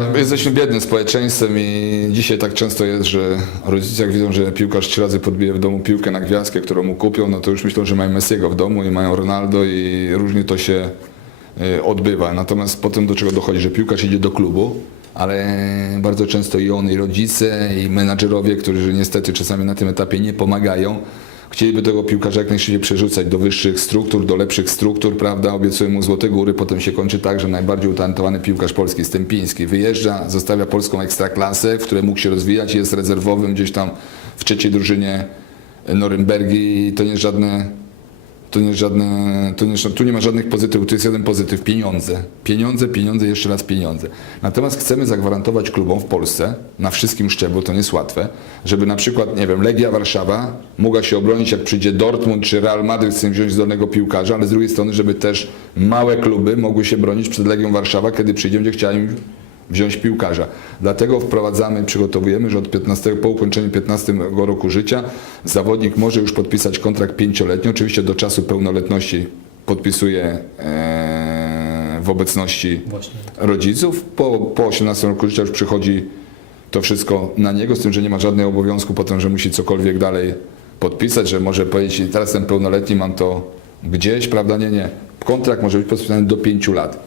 My jesteśmy biednym społeczeństwem i dzisiaj tak często jest, że rodzice jak widzą, że piłkarz trzy razy podbije w domu piłkę na gwiazdkę, którą mu kupią, no to już myślą, że mają Messiego w domu i mają Ronaldo i różnie to się y, odbywa. Natomiast potem do czego dochodzi, że piłkarz idzie do klubu, ale bardzo często i on, i rodzice, i menadżerowie, którzy niestety czasami na tym etapie nie pomagają, Chcieliby tego piłkarza jak najszybciej przerzucać do wyższych struktur, do lepszych struktur, prawda? Obiecują mu złote góry, potem się kończy tak, że najbardziej utalentowany piłkarz polski, Stępiński, wyjeżdża, zostawia polską ekstraklasę, w której mógł się rozwijać, jest rezerwowym gdzieś tam w trzeciej drużynie Norymbergi i to nie jest żadne to nie żadne, nie, tu nie ma żadnych pozytywów, tu jest jeden pozytyw, pieniądze. Pieniądze, pieniądze, jeszcze raz pieniądze. Natomiast chcemy zagwarantować klubom w Polsce, na wszystkim szczeblu, to nie jest łatwe, żeby na przykład, nie wiem, Legia Warszawa mogła się obronić, jak przyjdzie Dortmund czy Real Madryt, chce wziąć zdolnego piłkarza, ale z drugiej strony, żeby też małe kluby mogły się bronić przed Legią Warszawa, kiedy przyjdzie, będzie chciała im wziąć piłkarza. Dlatego wprowadzamy, przygotowujemy, że od 15, po ukończeniu 15 roku życia zawodnik może już podpisać kontrakt pięcioletni. Oczywiście do czasu pełnoletności podpisuje e, w obecności Właśnie. rodziców. Po, po 18 roku życia już przychodzi to wszystko na niego, z tym, że nie ma żadnego obowiązku potem, że musi cokolwiek dalej podpisać, że może powiedzieć, teraz jestem pełnoletni, mam to gdzieś, prawda? Nie, nie. Kontrakt może być podpisany do 5 lat.